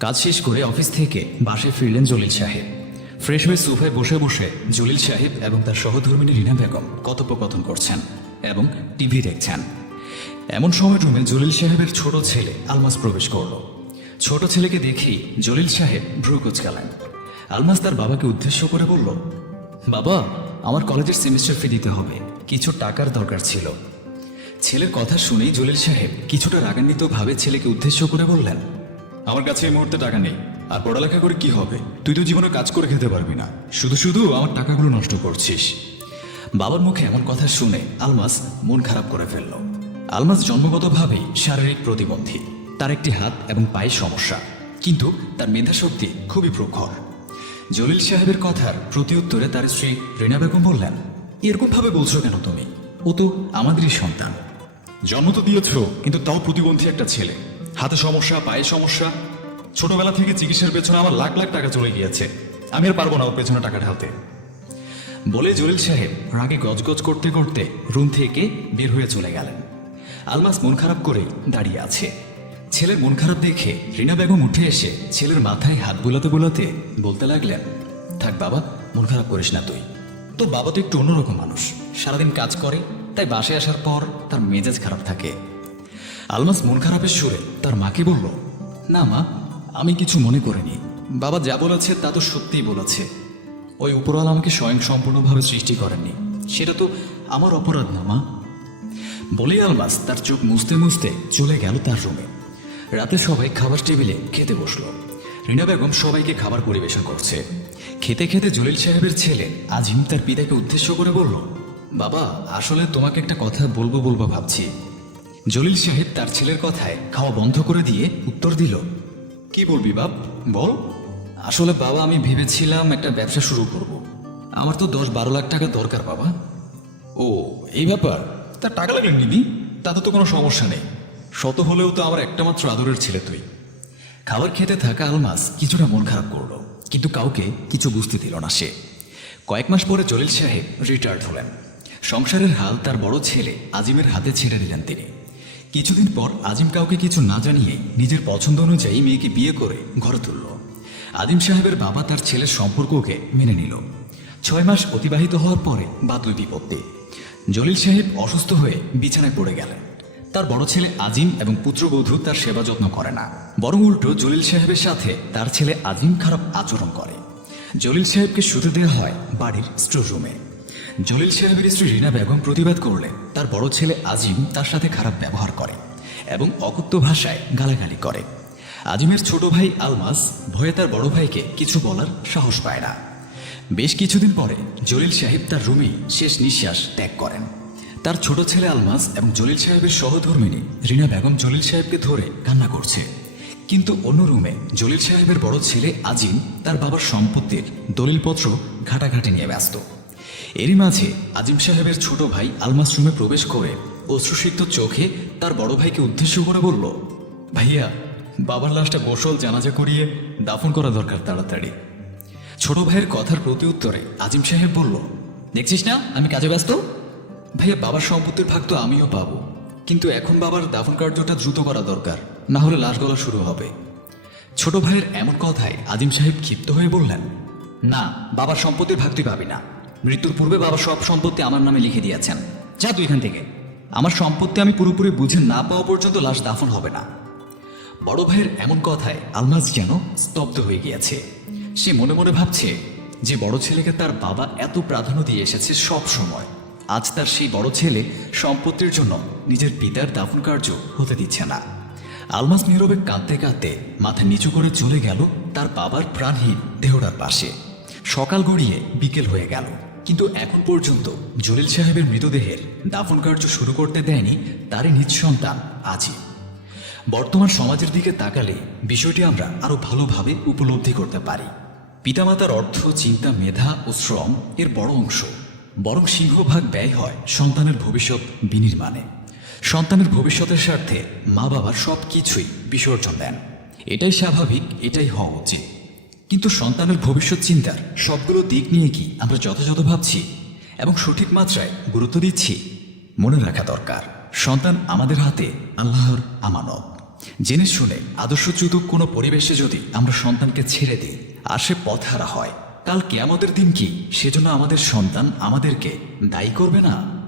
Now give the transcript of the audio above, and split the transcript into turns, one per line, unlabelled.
কাজ শেষ করে অফিস থেকে বাসে ফিরলেন জলিল সাহেব। ফ্রেশ হয়ে সোফায় বসে বসে জলিল সাহেব এবং তার সহধর্মিনী রিনা বেগম কথোপকথন করছেন এবং টিভি দেখছেন। এমন সময় রুমে জলিল সাহেবের ছোট ছেলে আলমাস প্রবেশ করল। ছোট ছেলেকে দেখেই জলিল সাহেব ভ্রু কুচকালেন। আলমাস তার বাবাকে উদ্দেশ্য করে বলল, বাবা, আমার কলেজের সেমিস্টার ফি দিতে হবে। কিছু টাকার দরকার ছিল। ছেলের কথা শুনেই জলিল সাহেব কিছুটা রাগান্বিতভাবে ছেলেকে উদ্দেশ্য করে বললেন
আমার কাছে এই মুহূর্তে টাকা নেই। আর পড়ালেখা করে কি হবে? তুই তো জীবনে কাজ করে খেতে পারবি না। শুধু শুধু আমার টাকাগুলো নষ্ট করছিস।
বাবার মুখে এমন কথা শুনে আলমাস মন খারাপ করে ফেলল। আলমাস জন্মগতভাবেই শারীরিক প্রতিবন্ধী। তার একটি হাত এবং পায়ে সমস্যা। কিন্তু তার মেধাশক্তি খুবই প্রখর। জলিল সাহেবের কথার প্রতিউত্তরে তার স্ত্রী রিনা বেগম বললেন এরকম ভাবে বলছো কেন তুমি? ও তো আমাদেরই সন্তান।
জন্ম তো দিয়েছ, কিন্তু তাও প্রতিবন্ধী একটা ছেলে। হাতে সমস্যা, পায়ে সমস্যা। ছোটবেলা থেকে চিকিৎসার পেছনে আমার লাখ লাখ টাকা চলে গিয়েছে। আমি আর পারব না ওর পেছনে টাকা ঢালতে।
বলে জলিল সাহেব রাগে গজগজ করতে করতে রুম থেকে বের হয়ে চলে গেলেন। আলমাস মন খারাপ করে দাঁড়িয়ে আছে। ছেলের মন খারাপ দেখে রিনা বেগম উঠে এসে ছেলের মাথায় হাত বুলাতে বুলাতে বলতে লাগলেন, থাক বাবা, মন খারাপ করিস না তুই। তোর বাবা তো একটু অন্যরকম মানুষ। সারাদিন কাজ করে, তাই বাসায় আসার পর তার মেজাজ খারাপ থাকে। আলমাস মন খারাপের সুরে তার মাকে বলল, না মা, আমি কিছু মনে করিনি। বাবা যা বলেছে তা তো সত্যিই বলেছে। ওই উপরওয়াল আমাকে স্বয়ং সম্পূর্ণভাবে সৃষ্টি করেননি। সেটা তো আমার অপরাধ না, মা। বলে আলমাস তার চোখ মুছতে মুছতে চলে গেল তার রুমে। রাতে সবাই খাবার টেবিলে খেতে বসল। রিনা বেগম সবাইকে খাবার পরিবেশন করছে। খেতে খেতে জলিল সাহেবের ছেলে আজিম তার পিতাকে উদ্দেশ্য করে বলল, বাবা, আসলে তোমাকে একটা কথা বলব বলব ভাবছি। জলিল সাহেব তার ছেলের কথায় খাওয়া বন্ধ করে দিয়ে উত্তর দিল, কি বলবি বাপ? বল। আসলে বাবা, আমি ভেবেছিলাম একটা ব্যবসা শুরু করব। আমার তো দশ বারো লাখ টাকা দরকার বাবা।
ও, এই ব্যাপার? তার টাকা লাগলে নিবি তাতে তো কোনো সমস্যা নেই। শত হলেও তো আমার একটা মাত্র আদরের ছেলে তুই।
খাবার খেতে থাকা আলমাস কিছুটা মন খারাপ করল, কিন্তু কাউকে কিছু বুঝতে দিল না সে। কয়েক মাস পরে জলিল সাহেব রিটায়ার্ড হলেন। সংসারের হাল তার বড় ছেলে আজিমের হাতে ছেড়ে দিলেন তিনি। কিছুদিন পর আজিম কাউকে কিছু না জানিয়ে নিজের পছন্দ অনুযায়ী মেয়েকে বিয়ে করে ঘরে তুলল। আজিম সাহেবের বাবা তার ছেলের সম্পর্ককে মেনে নিল। ছয় মাস অতিবাহিত হওয়ার পরে বাদল বিপত্তি। জলিল সাহেব অসুস্থ হয়ে বিছানায় পড়ে গেলেন। তার বড় ছেলে আজিম এবং পুত্রবধূ তার সেবা যত্ন করে না। বরং উল্টো জলিল সাহেবের সাথে তার ছেলে আজিম খারাপ আচরণ করে। জলিল সাহেবকে শুতে দেওয়া হয় বাড়ির স্টোর রুমে জলিল সাহেবের স্ত্রী রিনা বেগম প্রতিবাদ করলে তার বড় ছেলে আজিম তার সাথে খারাপ ব্যবহার করে এবং অকুত্ত ভাষায় গালাগালি করে। আজিমের ছোট ভাই আলমাস ভয়ে তার বড় ভাইকে কিছু বলার সাহস পায় না। বেশ কিছুদিন পরে জলিল সাহেব তার রুমেই শেষ নিঃশ্বাস ত্যাগ করেন। তার ছোট ছেলে আলমাস এবং জলিল সাহেবের সহধর্মিনী রিনা বেগম জলিল সাহেবকে ধরে কান্না করছে। কিন্তু অন্য রুমে জলিল সাহেবের বড় ছেলে আজিম তার বাবার সম্পত্তির দলিলপত্র ঘাটাঘাটি নিয়ে ব্যস্ত। এরই মাঝে আজিম সাহেবের ছোট ভাই আলমাস প্রবেশ করে অশ্রুসিক্ত চোখে তার বড় ভাইকে উদ্দেশ্য করে বলল, ভাইয়া, বাবার লাশটা গোসল, জানাজা করিয়ে দাফন করা দরকার তাড়াতাড়ি। ছোট ভাইয়ের কথার প্রতি উত্তরে আজিম সাহেব বলল, দেখছিস না, আমি কাজে ব্যস্ত? ভাইয়া, বাবার সম্পত্তির ভাগ তো আমিও পাবো, কিন্তু এখন বাবার দাফন কার্যটা দ্রুত করা দরকার না হলে লাশ গলা শুরু হবে। ছোট ভাইয়ের এমন কথায় আজিম সাহেব ক্ষিপ্ত হয়ে বললেন, না, বাবার সম্পত্তির ভাগ তুই পাবি না। মৃত্যুর পূর্বে বাবা সব সম্পত্তি আমার নামে লিখে দিয়েছেন। যা তুই এখান থেকে। আমার সম্পত্তি আমি পুরোপুরি বুঝে না পাওয়া পর্যন্ত লাশ দাফন হবে না। বড় ভাইয়ের এমন কথায় আলমাজ যেন স্তব্ধ হয়ে গিয়েছে। সে মনে মনে ভাবছে যে বড় ছেলেকে তার বাবা এত প্রাধান্য দিয়ে এসেছে সব সময়। আজ তার সেই বড় ছেলে সম্পত্তির জন্য নিজের পিতার দাফন কার্য হতে দিচ্ছে না। আলমাস নীরবে কাঁদতে কাঁদতে মাথা নিচু করে চলে গেল তার বাবার প্রাণহীন দেহটার পাশে। সকাল গড়িয়ে বিকেল হয়ে গেল। কিন্তু এখন পর্যন্ত জলিল সাহেবের মৃতদেহের দাফন কার্য শুরু করতে দেয়নি তারই নিজ সন্তান আজি। বর্তমান সমাজের দিকে তাকালে বিষয়টি আমরা আরও ভালোভাবে উপলব্ধি করতে পারি। পিতামাতার অর্থ, চিন্তা, মেধা ও শ্রম এর বড় অংশ। বরং সিংহভাগ ব্যয় হয় সন্তানের ভবিষ্যৎ বিনির্মাণে। সন্তানের ভবিষ্যতের স্বার্থে মা বাবার সব কিছুই বিসর্জন দেন। এটাই স্বাভাবিক, এটাই হওয়া উচিত। কিন্তু সন্তানের ভবিষ্যৎ চিন্তার সবগুলো দিক নিয়ে কি আমরা যথাযথ ভাবছি এবং সঠিক মাত্রায় গুরুত্ব দিচ্ছি? মনে রাখা দরকার, সন্তান আমাদের হাতে, আল্লাহর আমানত। জেনে শুনে আদর্শচ্যুতক কোনো পরিবেশে যদি আমরা সন্তানকে ছেড়ে দিই, আর সে পথহারা হয়, কাল কেয়ামতের দিন কি সেজন্য আমাদের সন্তান আমাদেরকে দায়ী করবে না?